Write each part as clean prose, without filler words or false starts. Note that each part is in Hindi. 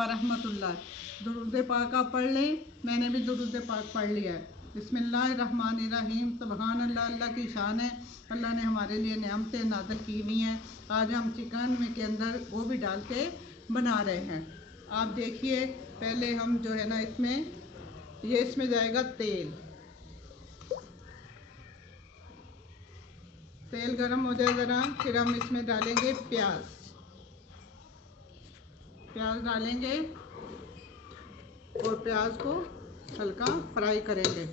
व रहमतुल्लाह। दुरूद पाक आप पढ़ लें, मैंने भी दुरूद पाक पढ़ लिया है। बिस्मिल्लाहिर्रहमानिर्रहीम। सुभान अल्लाह, अल्लाह की शान है, अल्लाह ने हमारे लिए नेमतें नाज़िल की हुई हैं। आज हम चिकन में के अंदर गोभी डाल के बना रहे हैं। आप देखिए, पहले हम जो है ना इसमें जाएगा तेल। तेल गरम हो जाए ज़रा, फिर हम इसमें डालेंगे प्याज। प्याज डालेंगे और प्याज को हल्का फ्राई करेंगे।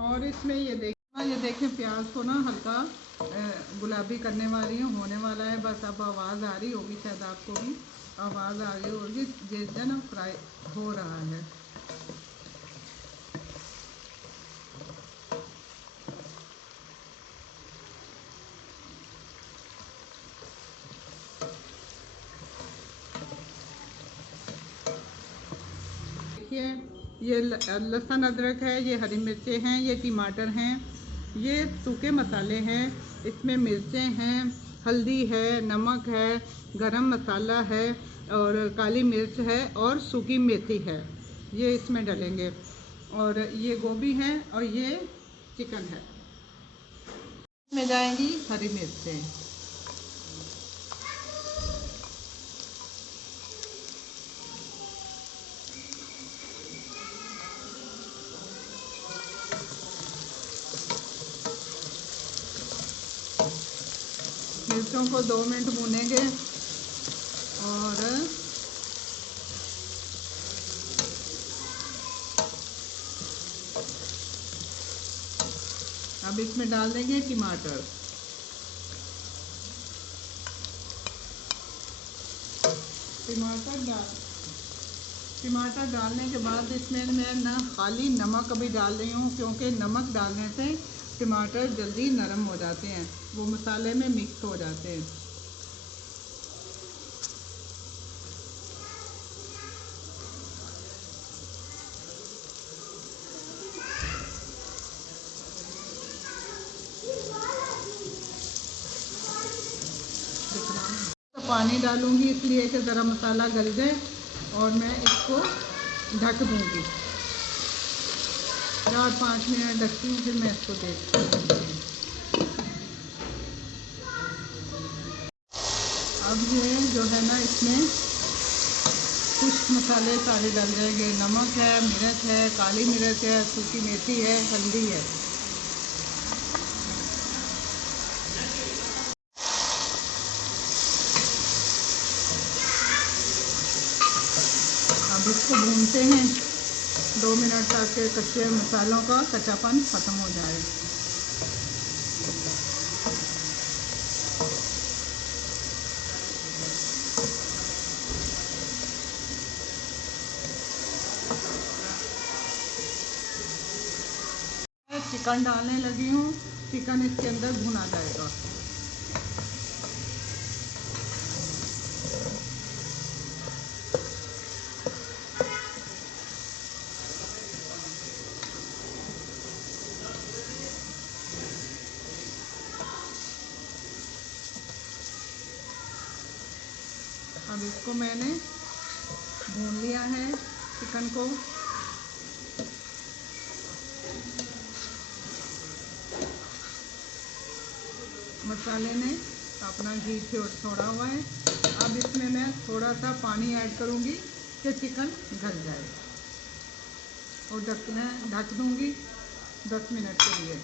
और इसमें ये देखें प्याज को ना हल्का गुलाबी करने वाली हूँ, होने वाला है। बस अब आवाज़ आ रही होगी, शायद आपको भी आवाज़ आ रही होगी, जैसे ना फ्राई हो रहा है। देखिए, ये लहसुन अदरक है, ये हरी मिर्चें हैं, ये टमाटर हैं, ये सूखे मसाले हैं। इसमें मिर्चें हैं, हल्दी है, नमक है, गरम मसाला है और काली मिर्च है और सूखी मेथी है, ये इसमें डालेंगे। और ये गोभी है और ये चिकन है। इसमें जाएंगी हरी मिर्चें। मिर्चों को 2 मिनट भूनेंगे और अब इसमें डाल देंगे टमाटर। टमाटर डालने के बाद इसमें मैं ना खाली नमक अभी डाल रही हूँ, क्योंकि नमक डालने से टमाटर जल्दी नरम हो जाते हैं, वो मसाले में मिक्स हो जाते हैं। तो पानी डालूंगी इसलिए कि ज़रा मसाला गल जाए और मैं इसको ढक दूंगी। 4-5 मिनट ढकती हूँ, फिर मैं इसको देखती हूँ। अब ये जो है ना, इसमें कुछ मसाले सारे डाल जाएंगे। नमक है, मिर्च है, काली मिर्च है, सूखी मेथी है, हल्दी है। अब इसको भूनते हैं 2 मिनट तक, कच्चे मसालों का कच्चापन ख़त्म हो जाए। चिकन डालने लगी हूँ, चिकन इसके अंदर भुना जाएगा। अब इसको मैंने भून लिया है चिकन को। मसाले ने अपना घी छोड़ा हुआ है। अब इसमें मैं थोड़ा सा पानी ऐड करूँगी कि चिकन गल जाए और ढक दूँगी 10 मिनट के लिए।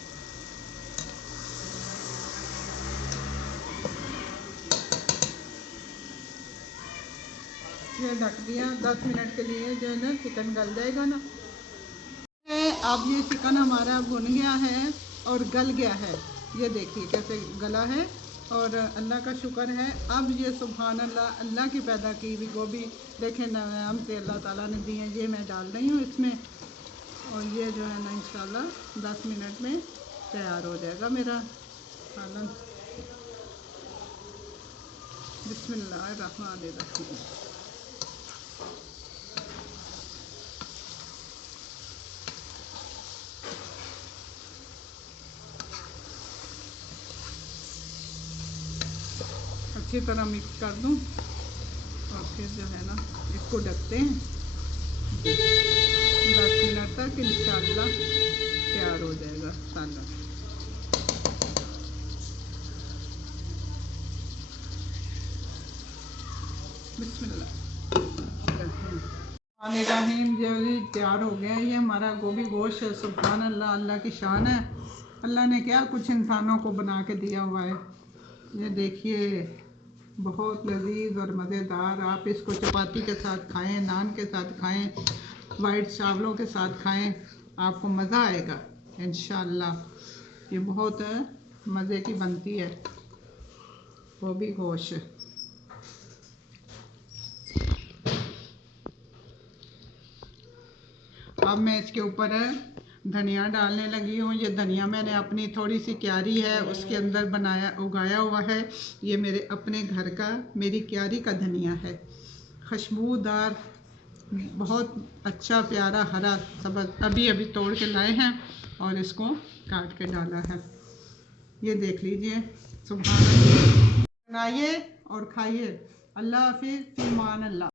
ये ढक दिया 10 मिनट के लिए, जो है ना चिकन गल जाएगा ना। अब ये चिकन हमारा भुन गया है और गल गया है, ये देखिए कैसे गला है। और अल्लाह का शुक्र है। अब ये सुभान अल्लाह, अल्लाह की पैदा की हुई गोभी देखें नाम से अल्लाह ताला ने दी है, ये मैं डाल रही हूँ इसमें। और ये जो है ना इंशाल्लाह 10 मिनट में तैयार हो जाएगा मेरा खाना। बिस्मिल्लाहिर्रहमानिर्रहीम। अच्छी तरह मिक्स कर दूँ और फिर फिर जो है ना इसको ढकते हैं 10 मिनट तक, इंशाल्लाह तैयार हो जाएगा सालन। बिस्मिल्लाहिर्रहमानिर्रहीम। जो तैयार हो गया ये हमारा गोभी गोश्त। सुभान अल्लाह, अल्लाह की शान है। अल्लाह ने क्या कुछ इंसानों को बना के दिया हुआ है। ये देखिए बहुत लजीज और मज़ेदार। आप इसको चपाती के साथ खाएं, नान के साथ खाएं, वाइट चावलों के साथ खाएं, आपको मज़ा आएगा इंशाल्लाह। ये बहुत मज़े की बनती है गोभी गोश्त। अब मैं इसके ऊपर धनिया डालने लगी हूँ। ये धनिया मैंने अपनी थोड़ी सी क्यारी है उसके अंदर उगाया हुआ है। ये मेरे अपने घर का, मेरी क्यारी का धनिया है, खुशबूदार, बहुत अच्छा प्यारा हरा सब्ज़। अभी अभी तोड़ के लाए हैं और इसको काट के डाला है। ये देख लीजिए। सुभान अल्लाह। बनाइए और खाइए। अल्लाह हाफिज़, फ़ी अमान अल्लाह।